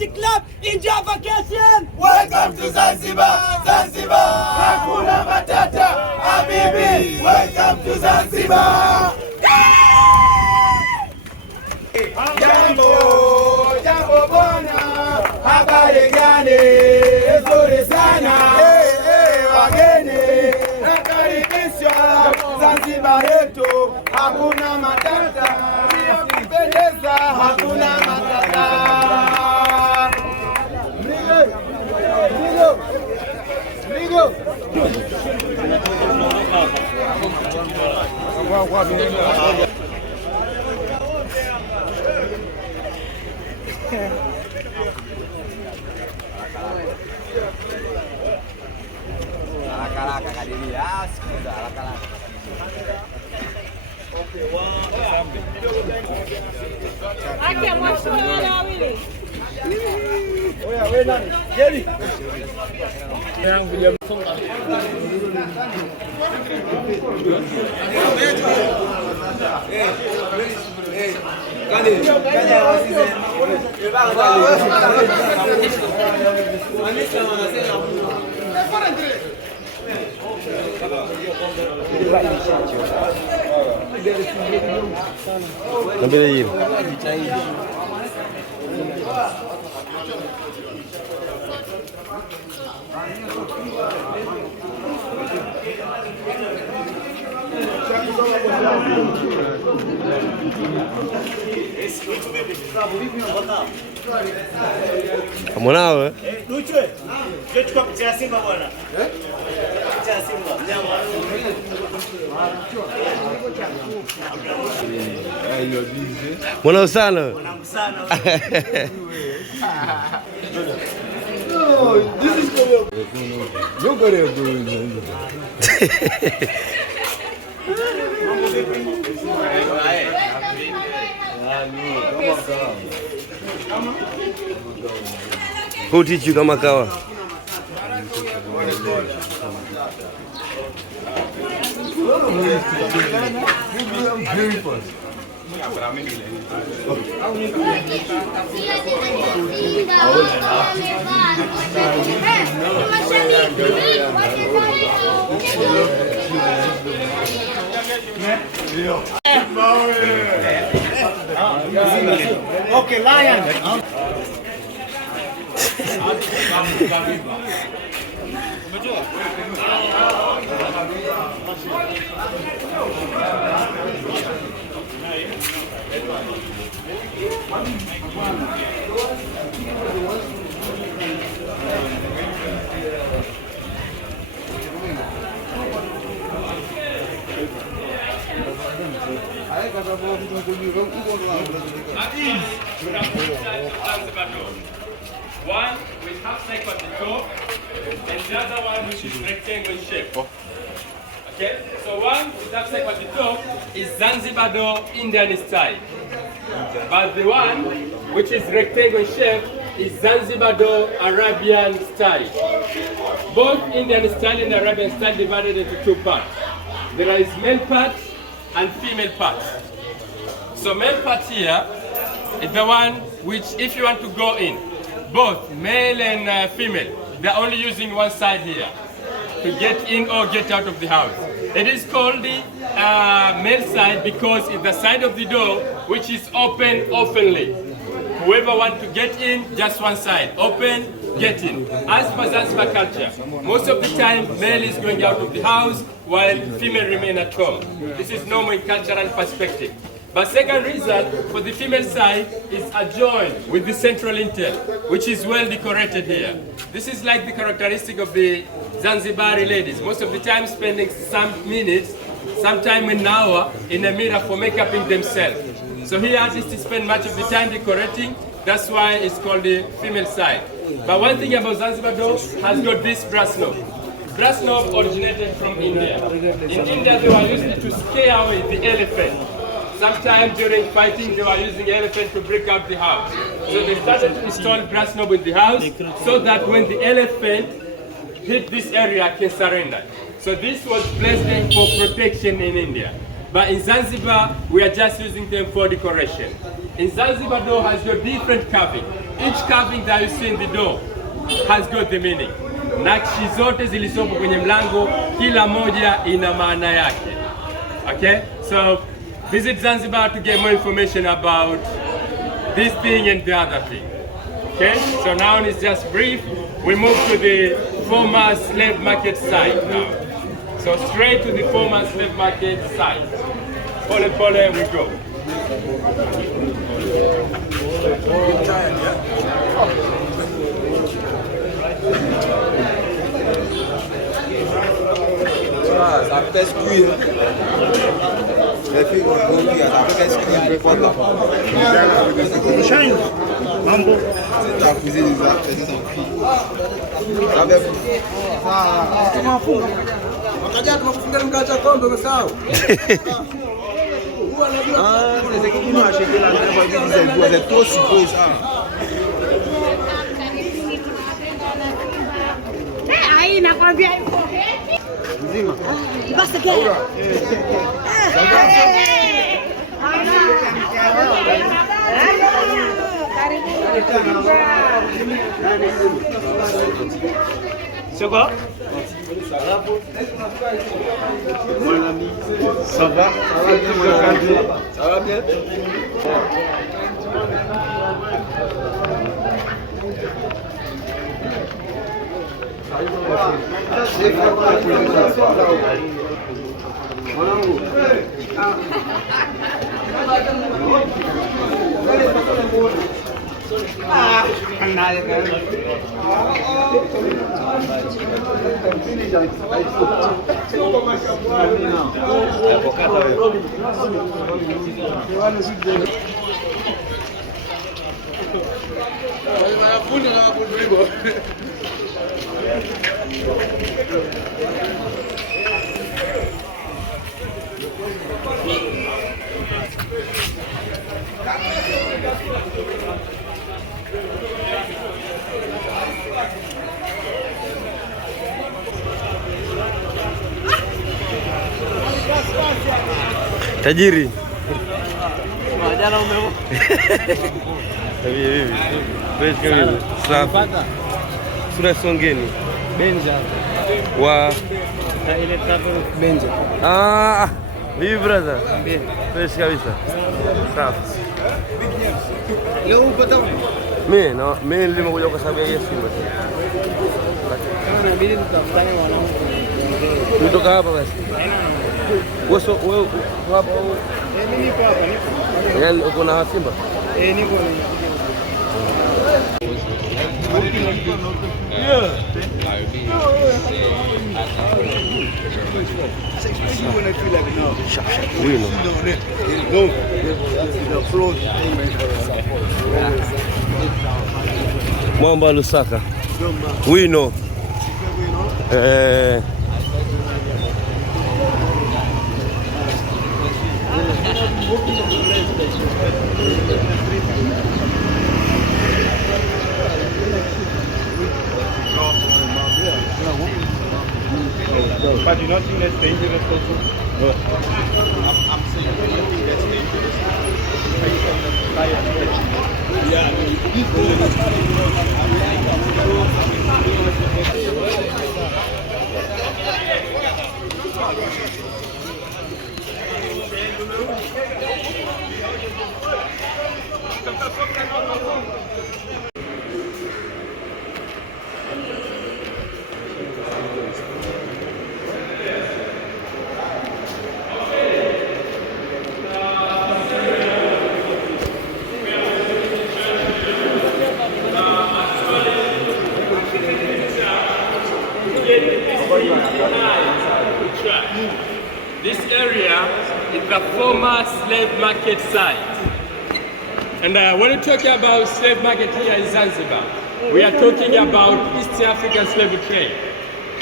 Party Club, enjoy vacation. Welcome to Zanzibar, Zanzibar. Hakuna matata, habibi. Welcome to Zanzibar. Jambo bwana, habari gani? Nzuri sana. Wageni nakaribishwa Zanzibar yetu, hakuna matata, kupendeza, hakuna matata. Migo. Haraka kadiria, sikiza haraka. Acha mwasho wale wawili. Oya wewe nani? Jeli. Yangu ya mfunga. Nambile hili. Mwanao Duchwe. Chukua picha ya Simba bwana. Picha ya Simba. mwanao sana. Mwanangu sana. This is Korea. No Korea doing Who teach you kama kawa? Okay, lion. One with half cycle at the top, and the other one which is rectangle shape. Okay, so one with half cycle at the top is Zanzibar Indian style, but the one which is rectangle shape is Zanzibar Arabian style. Both Indian style and Arabian style divided into two parts. There is male part and female part. So male part here is the one which, if you want to go in, both male and female, they're only using one side here to get in or get out of the house. It is called the male side because it's the side of the door which is open openly. Whoever wants to get in, just one side, open, get in. As per Zanzibar culture, most of the time male is going out of the house while female remain at home. This is normal in cultural perspective. But second reason for the female side is adjoined with the central lintel, which is well decorated here. This is like the characteristic of the Zanzibari ladies. Most of the time spending some minutes, sometime an hour in a mirror for makeuping themselves. So here artists spend much of the time decorating. That's why it's called the female side. But one thing about Zanzibar though, has got this brass knob. Brass knob originated from India. In India they were using it to scare away the elephant. Sometimes during fighting, they were using elephant to break out the house. So they started to install brass knob in the house so that when the elephant hit this area, it can surrender. So this was placed there for protection in India. but in Zanzibar, we are just using them for decoration. In Zanzibar, door has got different carving. Each carving that you see in the door has got the meaning. Nakshi zote zilizopo kwenye mlango, kila moja ina maana yake. Okay? So, visit Zanzibar to get more information about this thing and the other thing. Okay? So now it's just brief. We move to the former slave market site now. So straight to the former slave market site. Pole pole, we go. Ça peut être cuit. Les filles vont courir, ça peut être cuit. Mambo. C'est ta cuisine, les actes, ils sont cuits. Avec Wakaja tunakufunga mkate kombe umesahau? Les équipes qui m'ont acheté la dernière fois, ils disaient trop sucré ça. Aí nakwambia Mzima. basta kile. Soko? Ça va? Ça va bien? Tajiri. Jana umemo. Hivi. Wewe kama safi. Sura songeni. Benja. Wa Ile tatu Benja. vipi brother? Fresh kabisa. Safi. Leo uko tamu? Mimi nilimekuja kwa sababu ya Simba. Kama inabidi tutafutane mwanangu. Kutoka hapa basi. Wewe hapa Mimi niko hapa niko. yaani uko na Simba? Niko Mwamba Lusaka. Wino. But do you not think that's dangerous also? I'm saying I think that's dangerous. This area is the former slave market site. And when we talk about slave market here in Zanzibar, we are talking about East African slave trade.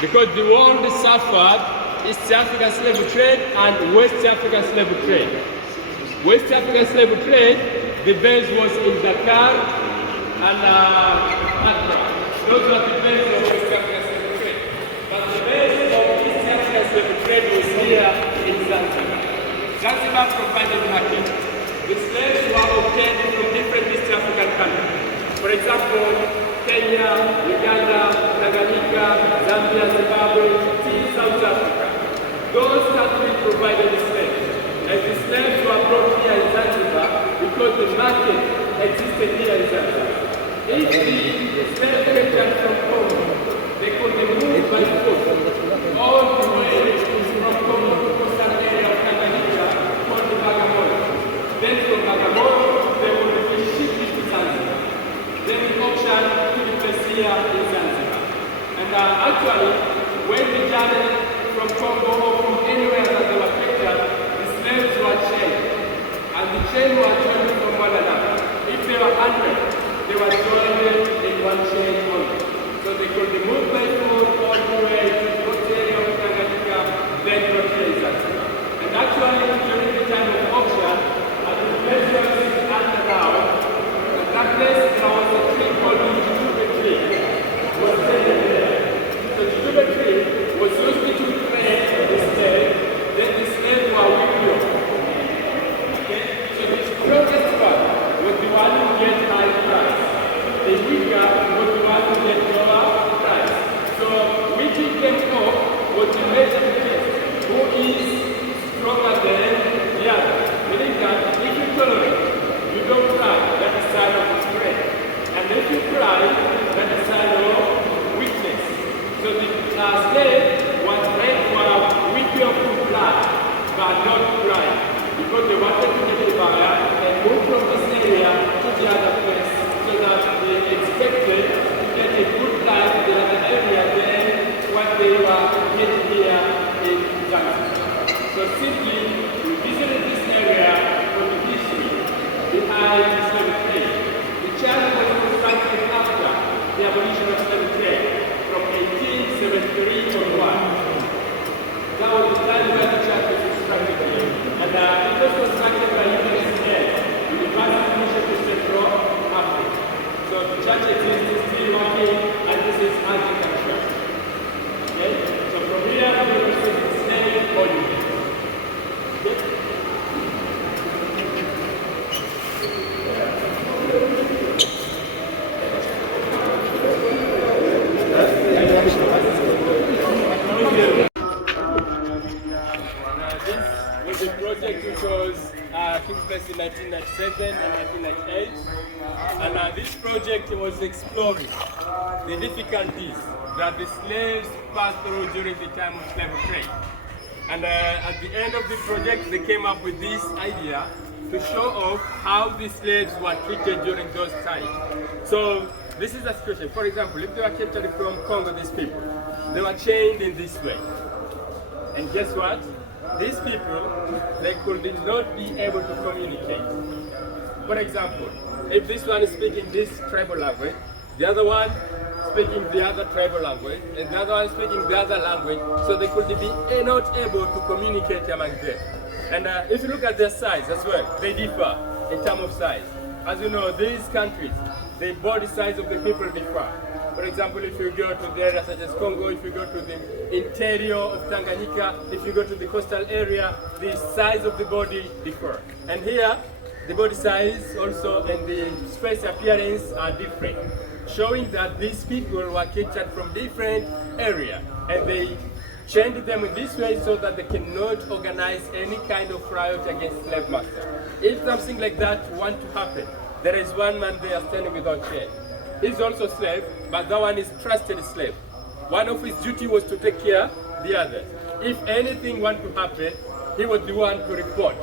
Because the world suffered East African slave trade and West African slave trade. West African slave trade, the base was in Dakar and Accra. Those were the base of West African slave trade. But the base of East African slave trade was here in Zanzibar. market existed here in Zanzibar. If the slave captured from Kongwe, they could be moved by foot all the way from Kongwe to coastal area of Tanzania on the Bagamoyo. Then from Bagamoyo, they would be shipped to Zanzibar. Then the auction to the place here in Zanzibar. And actually, when the journey from Congo or from anywhere that they were captured, the slaves were chained. And the chain were joined from one another. If they were 100, they were joined in one chain only. So they could be moved by foot all the way to the coast area of Tanganyika, then to Zanzibar. And actually, during the time of auction, at the place where we sit underground, at that place there was a tree called the Jujube tree. It was there. So the Jujube tree was used to trade the slave, then the slaves were whipped. Okay? So the strongest one was the one who gets high price. The weaker was the one who gets lower price. So which came up was the major test. Who is stronger than the other? Meaning that if you tolerate, you don't cry, that is sign of strength. And if you cry, that is sign of weakness. So the slave was made to have weaker to cry, but not cry. Because they wanted to get the buyer and move from this area to the other place so that they expected to get a good life in the other area than what they were getting here in Zanzibar. So simply, we visited this area for the history behind the slave trade. The church was constructed after the abolition of slave trade from 1873 onward. That was the time when the church was constructed here. And it was constructed by UNSCA, University Mission to Central Africa. So the church exists, still working, and this is Anglican church. Okay? So from here, we will receive the same monument. Okay? Took place in 1997 and 1998, and this project was exploring the difficulties that the slaves passed through during the time of slave trade. And at the end of the project, they came up with this idea to show off how the slaves were treated during those times. So this is the situation. For example, if they were captured from Congo, these people, they were chained in this way. And guess what? These people, they could not be able to communicate. For example, if this one is speaking this tribal language, the other one speaking the other tribal language, and the other one speaking the other language, so they could be not able to communicate among them. And if you look at their size as well, they differ in terms of size. As you know, these countries, the body size of the people differ. For example, if you go to the area such as Congo, if you go to the interior of Tanganyika, if you go to the coastal area, the size of the body differ. And here, the body size also and the face appearance are different, showing that these people were captured from different areas, and they chained them in this way so that they cannot organize any kind of riot against slave master. If something like that want to happen, there is one man there standing without chain. He's also a slave, but that one is trusted slave. One of his duty was to take care of the others. If anything want to happen, he was the one to report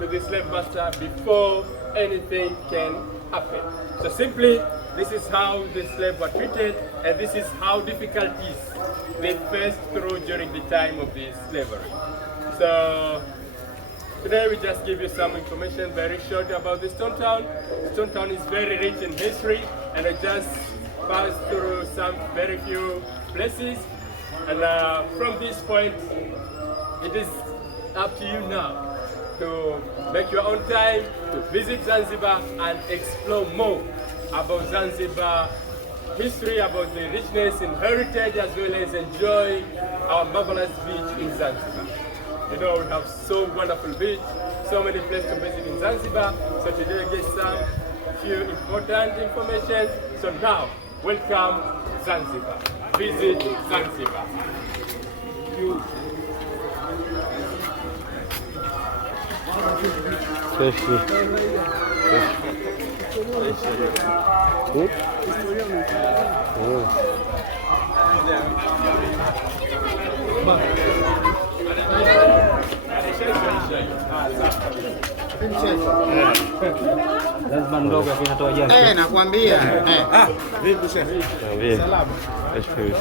to the slave master before anything can happen. So simply, this is how the slaves were treated, and this is how difficulties they faced through during the time of the slavery. So today we just give you some information very short about the stone town. Stone town is very rich in history, and I just passed through some very few places. And from this point, it is up to you now to make your own time to visit Zanzibar and explore more about Zanzibar history, about the richness in heritage, as well as enjoy our marvelous beach in Zanzibar. You know, we have so wonderful beach, so many places to visit in Zanzibar. So today we get some few important information. So now, welcome Zanzibar. Visit Zanzibar. Thank you. Lazima ndogo inatoa jasho. Nakwambia. Vipi shehe? Salama. Nashukuru.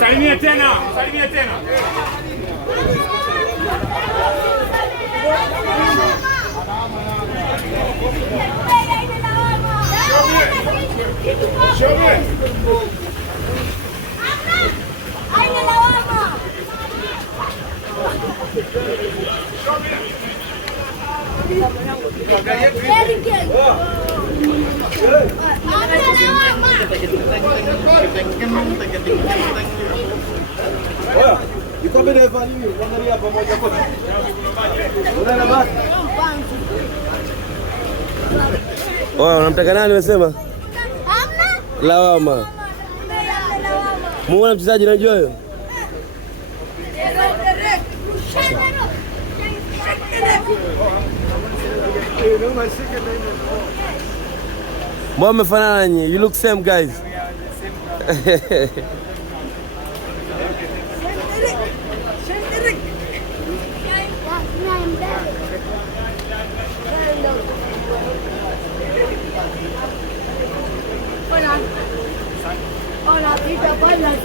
Salimia tena, salimia tena. Unamtaka nani umesema? Lawama. Muona mchezaji unajua huyo? Mbona mmefanana nyinyi? You look same guys. Hola, tita, buenas.